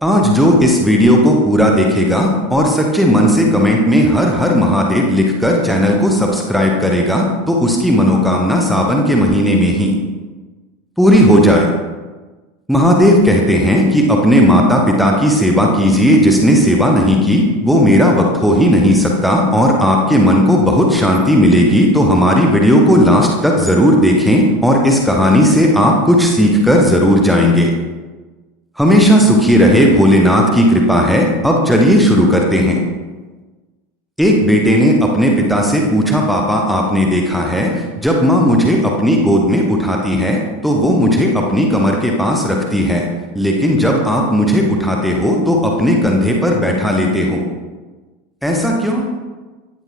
आज जो इस वीडियो को पूरा देखेगा और सच्चे मन से कमेंट में हर हर महादेव लिखकर चैनल को सब्सक्राइब करेगा तो उसकी मनोकामना सावन के महीने में ही पूरी हो जाए। महादेव कहते हैं कि अपने माता पिता की सेवा कीजिए, जिसने सेवा नहीं की वो मेरा भक्त हो ही नहीं सकता और आपके मन को बहुत शांति मिलेगी। तो हमारी वीडियो को लास्ट तक जरूर देखें और इस कहानी से आप कुछ सीखकर जरूर जाएंगे। हमेशा सुखी रहे, भोलेनाथ की कृपा है। अब चलिए शुरू करते हैं। एक बेटे ने अपने पिता से पूछा, पापा आपने देखा है जब माँ मुझे अपनी गोद में उठाती है तो वो मुझे अपनी कमर के पास रखती है, लेकिन जब आप मुझे उठाते हो तो अपने कंधे पर बैठा लेते हो, ऐसा क्यों?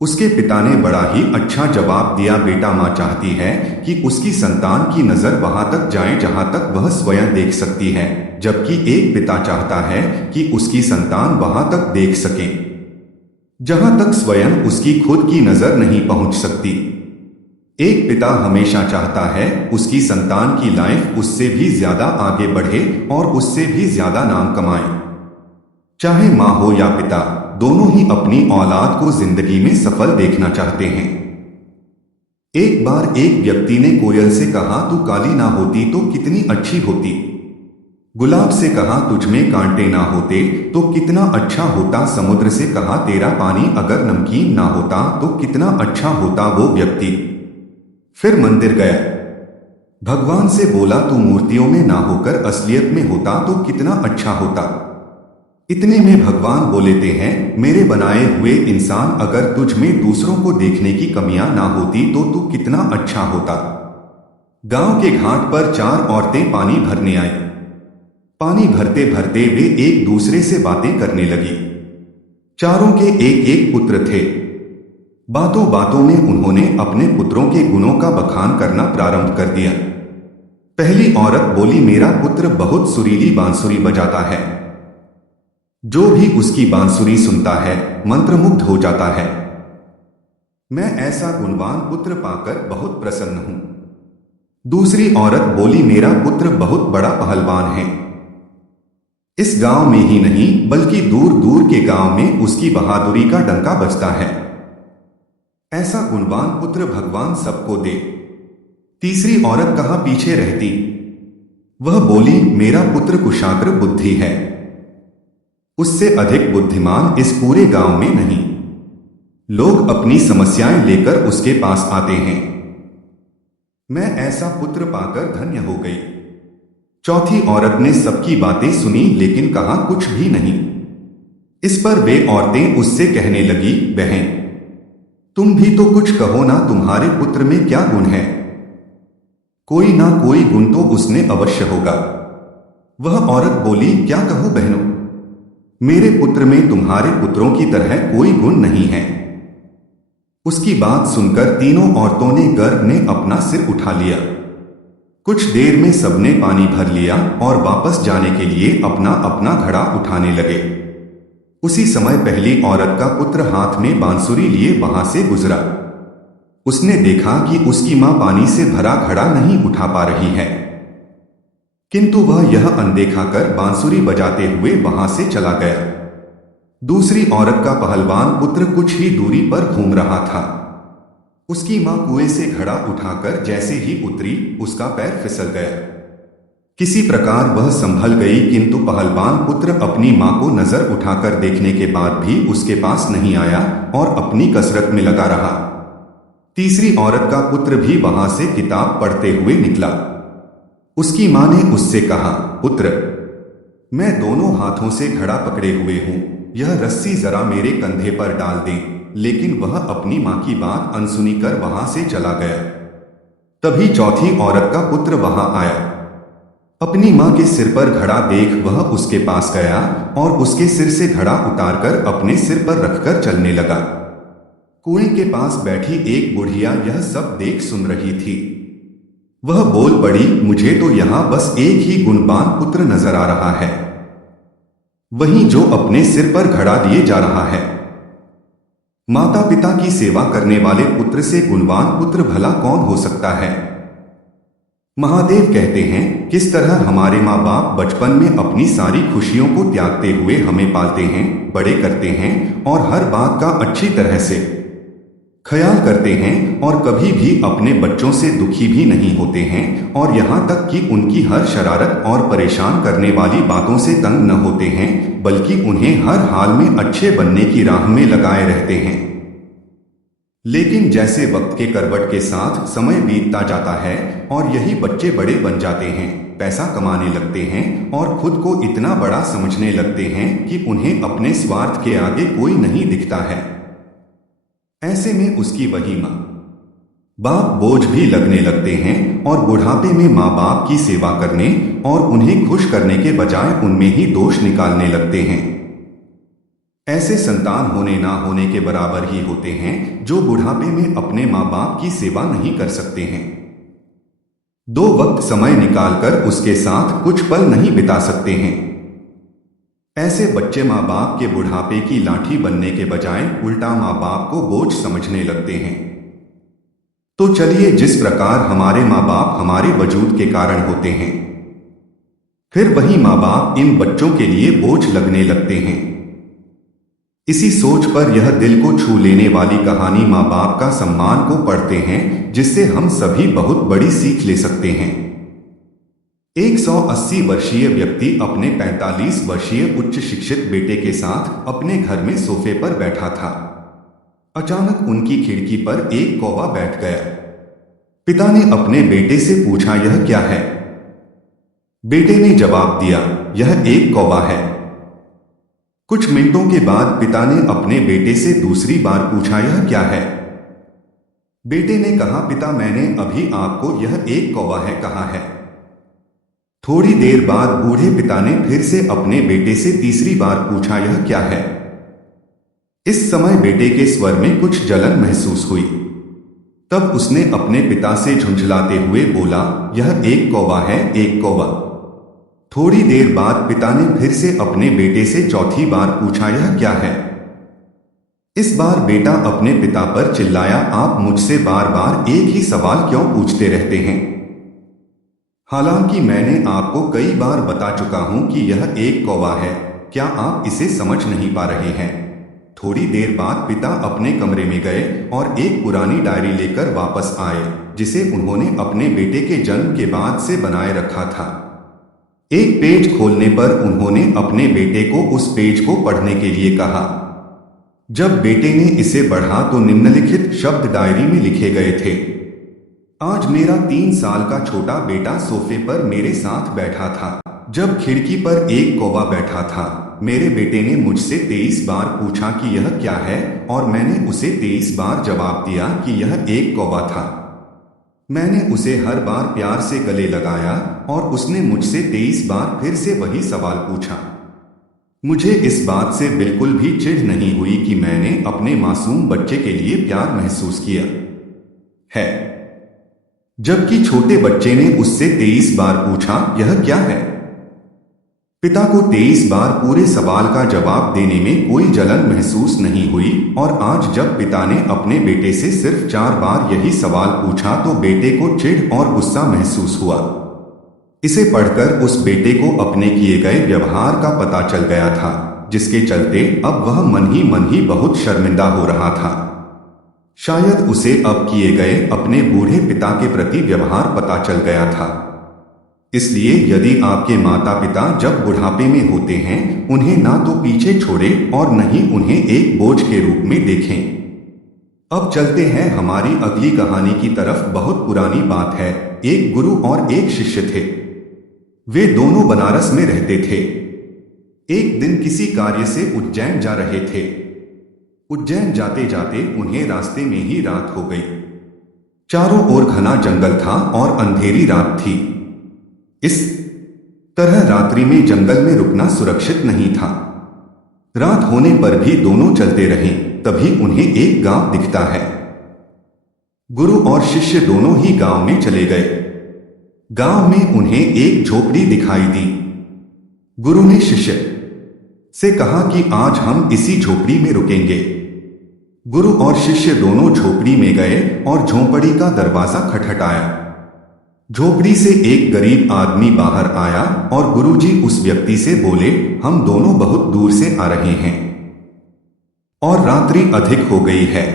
उसके पिता ने बड़ा ही अच्छा जवाब दिया, बेटा माँ चाहती है कि उसकी संतान की नजर वहां तक जाए जहां तक वह स्वयं देख सकती है, जबकि एक पिता चाहता है कि उसकी संतान वहां तक देख सके जहां तक स्वयं उसकी खुद की नजर नहीं पहुंच सकती। एक पिता हमेशा चाहता है उसकी संतान की लाइफ उससे भी ज्यादा आगे बढ़े और उससे भी ज्यादा नाम कमाए। चाहे माँ हो या पिता, दोनों ही अपनी औलाद को जिंदगी में सफल देखना चाहते हैं। एक बार एक व्यक्ति ने कोयल से कहा, तू काली ना होती तो कितनी अच्छी होती। गुलाब से कहा, तुझमें कांटे ना होते तो कितना अच्छा होता। समुद्र से कहा, तेरा पानी अगर नमकीन ना होता तो कितना अच्छा होता वो व्यक्ति। फिर मंदिर गया, भगवान से बोला, तू मूर्तियों में ना होकर असलियत में होता तो कितना अच्छा होता। इतने में भगवान बोलेते हैं, मेरे बनाए हुए इंसान, अगर तुझ में दूसरों को देखने की कमियां ना होती तो तू कितना अच्छा होता। गांव के घाट पर चार औरतें पानी भरने आई। पानी भरते भरते वे एक दूसरे से बातें करने लगी। चारों के एक एक पुत्र थे। बातों बातों में उन्होंने अपने पुत्रों के गुणों का बखान करना प्रारंभ कर दिया। पहली औरत बोली, मेरा पुत्र बहुत सुरीली बांसुरी बजाता है, जो भी उसकी बांसुरी सुनता है मंत्रमुग्ध हो जाता है। मैं ऐसा गुणवान पुत्र पाकर बहुत प्रसन्न हूं। दूसरी औरत बोली, मेरा पुत्र बहुत बड़ा पहलवान है। इस गांव में ही नहीं बल्कि दूर दूर के गांव में उसकी बहादुरी का डंका बजता है। ऐसा गुणवान पुत्र भगवान सबको दे। तीसरी औरत कहाँ पीछे रहती। वह बोली, मेरा पुत्र कुशाग्र बुद्धि है, उससे अधिक बुद्धिमान इस पूरे गांव में नहीं। लोग अपनी समस्याएं लेकर उसके पास आते हैं। मैं ऐसा पुत्र पाकर धन्य हो गई। चौथी औरत ने सबकी बातें सुनी लेकिन कहा कुछ भी नहीं। इस पर वे औरतें उससे कहने लगी, बहन तुम भी तो कुछ कहो ना, तुम्हारे पुत्र में क्या गुण है? कोई ना कोई गुण तो उसने अवश्य होगा। वह औरत बोली, क्या कहूं बहनों, मेरे पुत्र में तुम्हारे पुत्रों की तरह कोई गुण नहीं है। उसकी बात सुनकर तीनों औरतों ने गर्व ने अपना सिर उठा लिया। कुछ देर में सबने पानी भर लिया और वापस जाने के लिए अपना अपना घड़ा उठाने लगे। उसी समय पहली औरत का पुत्र हाथ में बांसुरी लिए वहां से गुजरा। उसने देखा कि उसकी मां पानी से भरा घड़ा नहीं उठा पा रही है, किंतु वह यह अनदेखा कर बांसुरी बजाते हुए वहां से चला गया। दूसरी औरत का पहलवान पुत्र कुछ ही दूरी पर घूम रहा था। उसकी मां कुएं से घड़ा उठाकर जैसे ही उतरी, उसका पैर फिसल गया। किसी प्रकार वह संभल गई, किंतु पहलवान पुत्र अपनी मां को नजर उठाकर देखने के बाद भी उसके पास नहीं आया और अपनी कसरत में लगा रहा। तीसरी औरत का पुत्र भी वहां से किताब पढ़ते हुए निकला। उसकी मां ने उससे कहा, पुत्र मैं दोनों हाथों से घड़ा पकड़े हुए हूं, यह रस्सी जरा मेरे कंधे पर डाल दें। लेकिन वह अपनी मां की बात अनसुनी कर वहां से चला गया। तभी चौथी औरत का पुत्र वहां आया। अपनी मां के सिर पर घड़ा देख वह उसके पास गया और उसके सिर से घड़ा उतारकर अपने सिर पर रखकर चलने लगा। कुएं के पास बैठी एक बुढ़िया यह सब देख सुन रही थी। वह बोल पड़ी, मुझे तो यहां बस एक ही गुणवान पुत्र नजर आ रहा है, वही जो अपने सिर पर घड़ा लिए जा रहा है। माता पिता की सेवा करने वाले पुत्र से गुणवान पुत्र भला कौन हो सकता है? महादेव कहते हैं, किस तरह हमारे माँ बाप बचपन में अपनी सारी खुशियों को त्यागते हुए हमें पालते हैं, बड़े करते हैं और हर बात का अच्छी तरह से ख्याल करते हैं और कभी भी अपने बच्चों से दुखी भी नहीं होते हैं और यहाँ तक कि उनकी हर शरारत और परेशान करने वाली बातों से तंग न होते हैं, बल्कि उन्हें हर हाल में अच्छे बनने की राह में लगाए रहते हैं। लेकिन जैसे वक्त के करवट के साथ समय बीतता जाता है और यही बच्चे बड़े बन जाते हैं, पैसा कमाने लगते हैं और खुद को इतना बड़ा समझने लगते हैं कि उन्हें अपने स्वार्थ के आगे कोई नहीं दिखता है, ऐसे में उसकी वही माँ बाप बोझ भी लगने लगते हैं और बुढ़ापे में माँ बाप की सेवा करने और उन्हें खुश करने के बजाय उनमें ही दोष निकालने लगते हैं। ऐसे संतान होने ना होने के बराबर ही होते हैं जो बुढ़ापे में अपने माँ बाप की सेवा नहीं कर सकते हैं, दो वक्त समय निकालकर उसके साथ कुछ पल नहीं बिता सकते हैं। ऐसे बच्चे माँ बाप के बुढ़ापे की लाठी बनने के बजाय उल्टा माँ बाप को बोझ समझने लगते हैं। तो चलिए, जिस प्रकार हमारे माँ बाप हमारे वजूद के कारण होते हैं, फिर वही माँ बाप इन बच्चों के लिए बोझ लगने लगते हैं। इसी सोच पर यह दिल को छू लेने वाली कहानी माँ बाप का सम्मान को पढ़ते हैं, जिससे हम सभी बहुत बड़ी सीख ले सकते हैं। 180 वर्षीय व्यक्ति अपने 45 वर्षीय उच्च शिक्षित बेटे के साथ अपने घर में सोफे पर बैठा था। अचानक उनकी खिड़की पर एक कौवा बैठ गया। पिता ने अपने बेटे से पूछा, यह क्या है? बेटे ने जवाब दिया, यह एक कौवा है। कुछ मिनटों के बाद पिता ने अपने बेटे से दूसरी बार पूछा, यह क्या है? बेटे ने कहा, पिता मैंने अभी आपको यह एक कौवा है कहा है। थोड़ी देर बाद बूढ़े पिता ने फिर से अपने बेटे से तीसरी बार पूछा, यह क्या है? इस समय बेटे के स्वर में कुछ जलन महसूस हुई। तब उसने अपने पिता से झुंझलाते हुए बोला, यह एक कौवा है, एक कौवा। थोड़ी देर बाद पिता ने फिर से अपने बेटे से चौथी बार पूछा, यह क्या है? इस बार बेटा अपने पिता पर चिल्लाया, आप मुझसे बार बार एक ही सवाल क्यों पूछते रहते हैं? हालांकि मैंने आपको कई बार बता चुका हूं कि यह एक कौवा है, क्या आप इसे समझ नहीं पा रहे हैं? थोड़ी देर बाद पिता अपने कमरे में गए और एक पुरानी डायरी लेकर वापस आए, जिसे उन्होंने अपने बेटे के जन्म के बाद से बनाए रखा था। एक पेज खोलने पर उन्होंने अपने बेटे को उस पेज को पढ़ने के लिए कहा। जब बेटे ने इसे पढ़ा तो निम्नलिखित शब्द डायरी में लिखे गए थे, आज मेरा 3 साल का छोटा बेटा सोफे पर मेरे साथ बैठा था। जब खिड़की पर एक कौवा बैठा था, मेरे बेटे ने मुझसे 23 बार पूछा कि यह क्या है और मैंने उसे 23 बार जवाब दिया कि यह एक कौवा था। मैंने उसे हर बार प्यार से गले लगाया और उसने मुझसे 23 बार फिर से वही सवाल पूछा। मुझे इस बात से बिल्कुल भी चिढ़ नहीं हुई कि मैंने अपने मासूम बच्चे के लिए प्यार महसूस किया है, जबकि छोटे बच्चे ने उससे 23 बार पूछा, यह क्या है? पिता को 23 बार पूरे सवाल का जवाब देने में कोई जलन महसूस नहीं हुई और आज जब पिता ने अपने बेटे से सिर्फ 4 बार यही सवाल पूछा तो बेटे को चिढ़ और गुस्सा महसूस हुआ। इसे पढ़कर उस बेटे को अपने किए गए व्यवहार का पता चल गया था, जिसके चलते अब वह मन ही बहुत शर्मिंदा हो रहा था। शायद उसे अब किए गए अपने बूढ़े पिता के प्रति व्यवहार पता चल गया था। इसलिए यदि आपके माता पिता जब बुढ़ापे में होते हैं, उन्हें ना तो पीछे छोड़ें और न ही उन्हें एक बोझ के रूप में देखें। अब चलते हैं हमारी अगली कहानी की तरफ। बहुत पुरानी बात है, एक गुरु और एक शिष्य थे। वे दोनों बनारस में रहते थे। एक दिन किसी कार्य से उज्जैन जा रहे थे। उज्जैन जाते जाते उन्हें रास्ते में ही रात हो गई। चारों ओर घना जंगल था और अंधेरी रात थी। इस तरह रात्रि में जंगल में रुकना सुरक्षित नहीं था। रात होने पर भी दोनों चलते रहे, तभी उन्हें एक गांव दिखता है। गुरु और शिष्य दोनों ही गांव में चले गए। गांव में उन्हें एक झोपड़ी दिखाई दी। गुरु ने शिष्य से कहा कि आज हम इसी झोपड़ी में रुकेंगे। गुरु और शिष्य दोनों झोपड़ी में गए और झोपड़ी का दरवाजा खटखटाया। झोपड़ी से एक गरीब आदमी बाहर आया और गुरुजी उस व्यक्ति से बोले, हम दोनों बहुत दूर से आ रहे हैं और रात्रि अधिक हो गई है।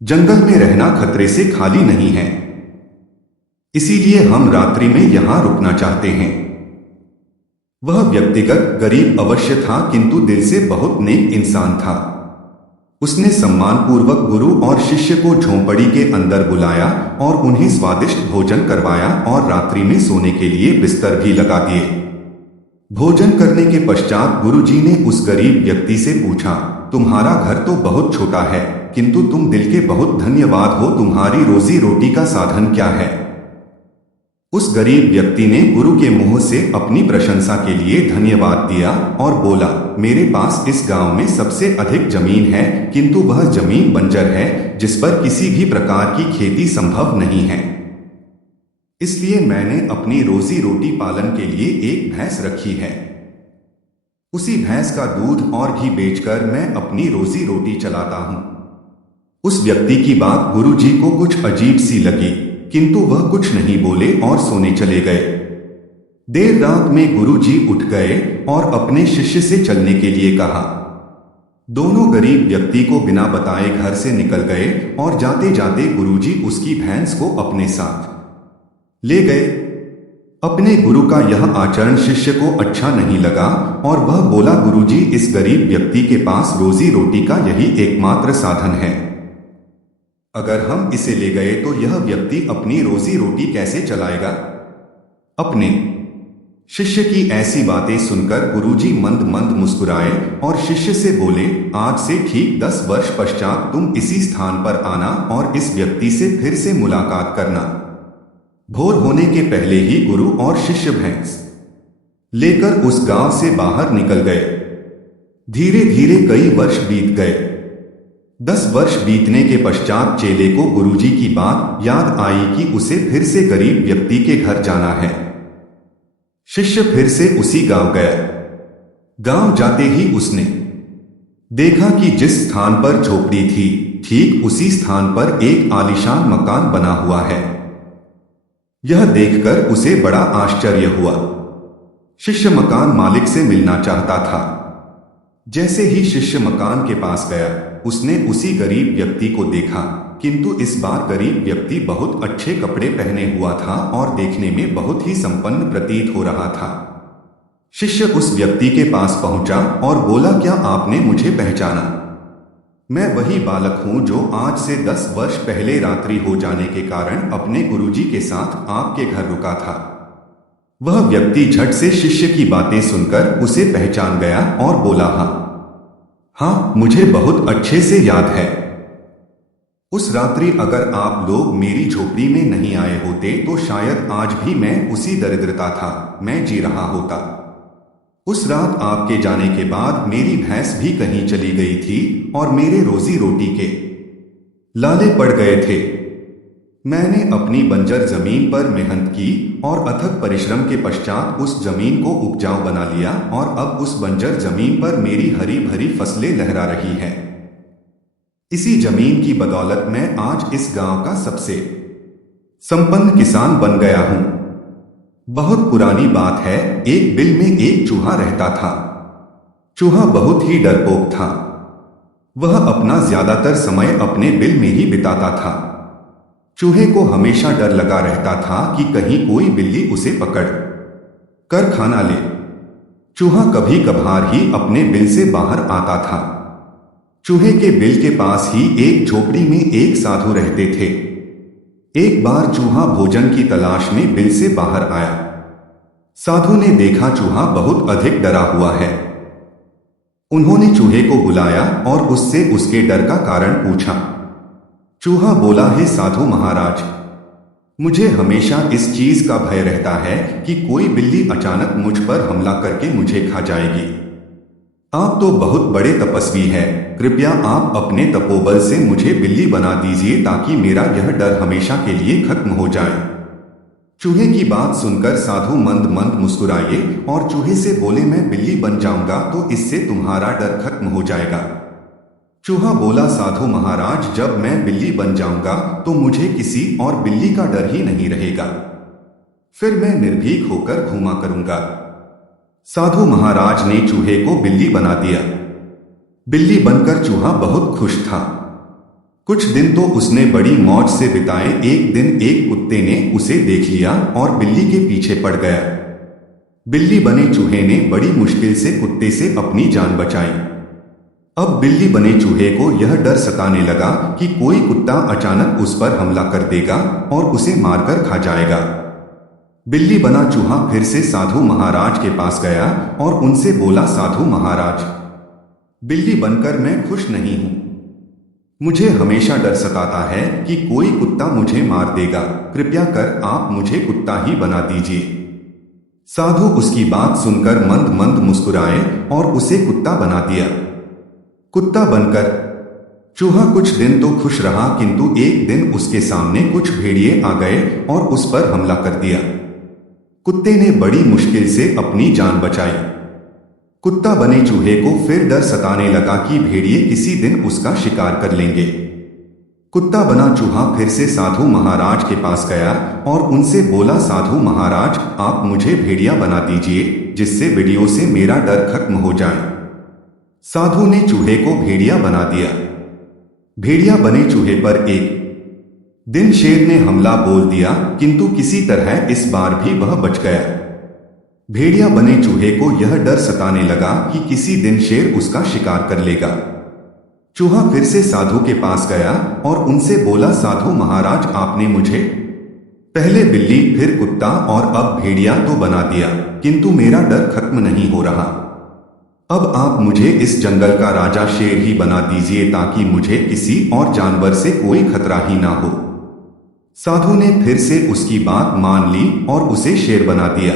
जंगल में रहना खतरे से खाली नहीं है, इसीलिए हम रात्रि में यहां रुकना चाहते हैं। वह व्यक्तिगत गरीब अवश्य था, किंतु दिल से बहुत नेक इंसान था। उसने सम्मानपूर्वक गुरु और शिष्य को झोंपड़ी के अंदर बुलाया और उन्हें स्वादिष्ट भोजन करवाया और रात्रि में सोने के लिए बिस्तर भी लगा दिए। भोजन करने के पश्चात गुरुजी ने उस गरीब व्यक्ति से पूछा, तुम्हारा घर तो बहुत छोटा है, किंतु तुम दिल के बहुत धन्यवाद हो, तुम्हारी रोजी रोटी का साधन क्या है? उस गरीब व्यक्ति ने गुरु के मुंह से अपनी प्रशंसा के लिए धन्यवाद दिया और बोला, मेरे पास इस गांव में सबसे अधिक जमीन है, किंतु वह जमीन बंजर है जिस पर किसी भी प्रकार की खेती संभव नहीं है। इसलिए मैंने अपनी रोजी रोटी पालन के लिए एक भैंस रखी है। उसी भैंस का दूध और घी बेचकर मैं अपनी रोजी रोटी चलाता हूं। उस व्यक्ति की बात गुरुजी को कुछ अजीब सी लगी, किंतु वह कुछ नहीं बोले और सोने चले गए। देर रात में गुरुजी उठ गए और अपने शिष्य से चलने के लिए कहा। दोनों गरीब व्यक्ति को बिना बताए घर से निकल गए और जाते जाते गुरुजी उसकी भैंस को अपने साथ ले गए। अपने गुरु का यह आचरण शिष्य को अच्छा नहीं लगा और वह बोला, गुरुजी, इस गरीब व्यक्ति के पास रोजी रोटी का यही एकमात्र साधन है। अगर हम इसे ले गए तो यह व्यक्ति अपनी रोजी रोटी कैसे चलाएगा? अपने शिष्य की ऐसी बातें सुनकर गुरुजी मंद मंद मुस्कुराए और शिष्य से बोले, आज से ठीक 10 वर्ष पश्चात तुम इसी स्थान पर आना और इस व्यक्ति से फिर से मुलाकात करना। भोर होने के पहले ही गुरु और शिष्य भैंस लेकर उस गांव से बाहर निकल गए। धीरे धीरे कई वर्ष बीत गए। 10 वर्ष बीतने के पश्चात चेले को गुरुजी की बात याद आई कि उसे फिर से गरीब व्यक्ति के घर जाना है। शिष्य फिर से उसी गांव गया। गांव जाते ही उसने देखा कि जिस स्थान पर झोपड़ी थी, ठीक उसी स्थान पर एक आलीशान मकान बना हुआ है। यह देखकर उसे बड़ा आश्चर्य हुआ। शिष्य मकान मालिक से मिलना चाहता था। जैसे ही शिष्य मकान के पास गया, उसने उसी गरीब व्यक्ति को देखा, किंतु इस बार गरीब व्यक्ति बहुत अच्छे कपड़े पहने हुआ था और देखने में बहुत ही संपन्न प्रतीत हो रहा था। शिष्य उस व्यक्ति के पास पहुंचा और बोला, क्या आपने मुझे पहचाना? मैं वही बालक हूं जो आज से 10 वर्ष पहले रात्रि हो जाने के कारण अपने गुरुजी के साथ आपके घर रुका था। वह व्यक्ति झट से शिष्य की बातें सुनकर उसे पहचान गया और बोला, हाँ, मुझे बहुत अच्छे से याद है। उस रात्रि अगर आप लोग मेरी झोपड़ी में नहीं आए होते तो शायद आज भी मैं उसी दरिद्रता था, मैं जी रहा होता। उस रात आपके जाने के बाद मेरी भैंस भी कहीं चली गई थी और मेरे रोजी रोटी के लाले पड़ गए थे। मैंने अपनी बंजर जमीन पर मेहनत की और अथक परिश्रम के पश्चात उस जमीन को उपजाऊ बना लिया और अब उस बंजर जमीन पर मेरी हरी भरी फसलें लहरा रही हैं। इसी जमीन की बदौलत मैं आज इस गांव का सबसे संपन्न किसान बन गया हूं। बहुत पुरानी बात है, एक बिल में एक चूहा रहता था। चूहा बहुत ही डरपोक था। वह अपना ज्यादातर समय अपने बिल में ही बिताता था। चूहे को हमेशा डर लगा रहता था कि कहीं कोई बिल्ली उसे पकड़ कर खाना ले। चूहा कभी कभार ही अपने बिल से बाहर आता था। चूहे के बिल के पास ही एक झोपड़ी में एक साधु रहते थे। एक बार चूहा भोजन की तलाश में बिल से बाहर आया। साधु ने देखा चूहा बहुत अधिक डरा हुआ है। उन्होंने चूहे को बुलाया और उससे उसके डर का कारण पूछा। चूहा बोला, हे साधु महाराज, मुझे हमेशा इस चीज का भय रहता है कि कोई बिल्ली अचानक मुझ पर हमला करके मुझे खा जाएगी। आप तो बहुत बड़े तपस्वी हैं, कृपया आप अपने तपोबल से मुझे बिल्ली बना दीजिए ताकि मेरा यह डर हमेशा के लिए खत्म हो जाए। चूहे की बात सुनकर साधु मंद मंद मुस्कुराए और चूहे से बोले, मैं बिल्ली बन जाऊंगा तो इससे तुम्हारा डर खत्म हो जाएगा। चूहा बोला, साधु महाराज, जब मैं बिल्ली बन जाऊंगा तो मुझे किसी और बिल्ली का डर ही नहीं रहेगा। फिर मैं निर्भीक होकर घूमा करूंगा। साधु महाराज ने चूहे को बिल्ली बना दिया। बिल्ली बनकर चूहा बहुत खुश था। कुछ दिन तो उसने बड़ी मौज से बिताए। एक दिन एक कुत्ते ने उसे देख लिया और बिल्ली के पीछे पड़ गया। बिल्ली बने चूहे ने बड़ी मुश्किल से कुत्ते से अपनी जान बचाई। अब बिल्ली बने चूहे को यह डर सताने लगा कि कोई कुत्ता अचानक उस पर हमला कर देगा और उसे मारकर खा जाएगा। बिल्ली बना चूहा फिर से साधु महाराज के पास गया और उनसे बोला, साधु महाराज, बिल्ली बनकर मैं खुश नहीं हूं। मुझे हमेशा डर सताता है कि कोई कुत्ता मुझे मार देगा। कृपया कर आप मुझे कुत्ता ही बना दीजिए। साधु उसकी बात सुनकर मंद मंद मुस्कुराए और उसे कुत्ता बना दिया। कुत्ता बनकर चूहा कुछ दिन तो खुश रहा, किंतु एक दिन उसके सामने कुछ भेड़िए आ गए और उस पर हमला कर दिया। कुत्ते ने बड़ी मुश्किल से अपनी जान बचाई। कुत्ता बने चूहे को फिर डर सताने लगा कि भेड़िए किसी दिन उसका शिकार कर लेंगे। कुत्ता बना चूहा फिर से साधु महाराज के पास गया और उनसे बोला, साधु महाराज, आप मुझे भेड़िया बना दीजिए जिससे वीडियो से मेरा डर खत्म हो जाए। साधु ने चूहे को भेड़िया बना दिया। भेड़िया बने चूहे पर एक दिन शेर ने हमला बोल दिया, किंतु किसी तरह इस बार भी वह बच गया। भेड़िया बने चूहे को यह डर सताने लगा कि किसी दिन शेर उसका शिकार कर लेगा। चूहा फिर से साधु के पास गया और उनसे बोला, साधु महाराज, आपने मुझे पहले बिल्ली, फिर कुत्ता और अब भेड़िया तो बना दिया, किंतु मेरा डर खत्म नहीं हो रहा। अब आप मुझे इस जंगल का राजा शेर ही बना दीजिए ताकि मुझे किसी और जानवर से कोई खतरा ही ना हो। साधु ने फिर से उसकी बात मान ली और उसे शेर बना दिया।